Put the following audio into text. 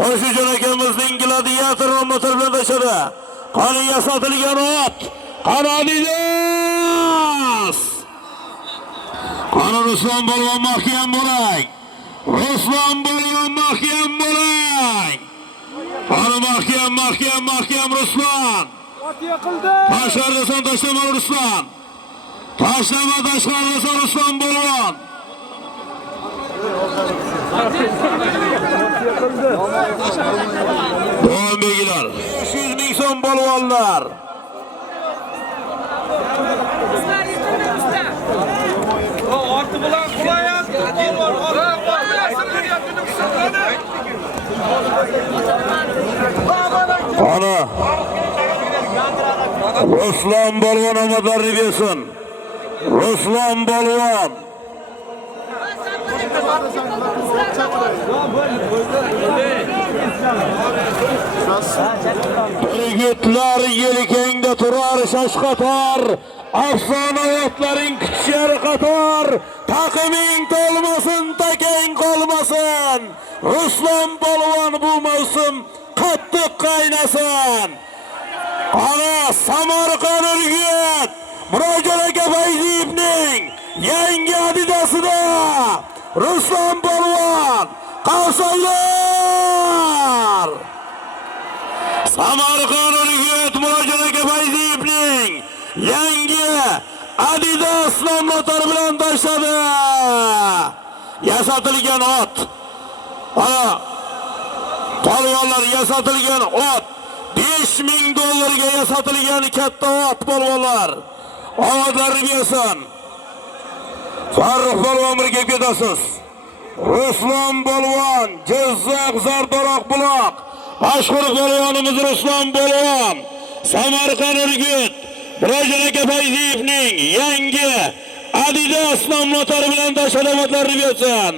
Qo'shiqchi akamizning gladiator motor bilan tashadi. Qani yasatilgan ot. Qanadidas. Qani Ruslan Polvon mahkam bo'ling. Ruslan Polvon mahkam bo'ling. Qani mahkam Ruslan. Ot yiqildi. Tashqaridan tashlama Ruslan. Tashlama tashqaridan Ruslan Polvon. Davom belgilar. 500 ming so'm polvonlar. Orti bilan qo'yapti. Ana. Ruslan Polvon omadlarini bersin. Ruslan Polvon. Yigitlar yelkangda turar shashqator, afsona otlaring kuchar qator, taqiming to'lmasin, takang qolmasin. Ruslan Polvon bu mavsum qattiq qaynasin. Ana Samarqand Urgut Murodjon aka Fayziyevning yangi Adidasida Ruslan Polvon qavsaylar. Samarqand Urgut Murodjon aka Fayziyevning yangi Adidas motor bilan tashladi. Yasatilgan ot. Ana polvonlar yasatilgan ot. 5000 dollarga yasatilgan katta ot polvonlar. Omadlarini bersin. Farruh Polvon birga ketasiz. Ruslan Polvon, Jizzax Zardo'roq buloq. Mashhur polvonimiz Ruslan Polvon, Samarqand Urgut Murodjon aka Fayziyevning yangi Adidas motori bilan tashlamoqlarini bersin.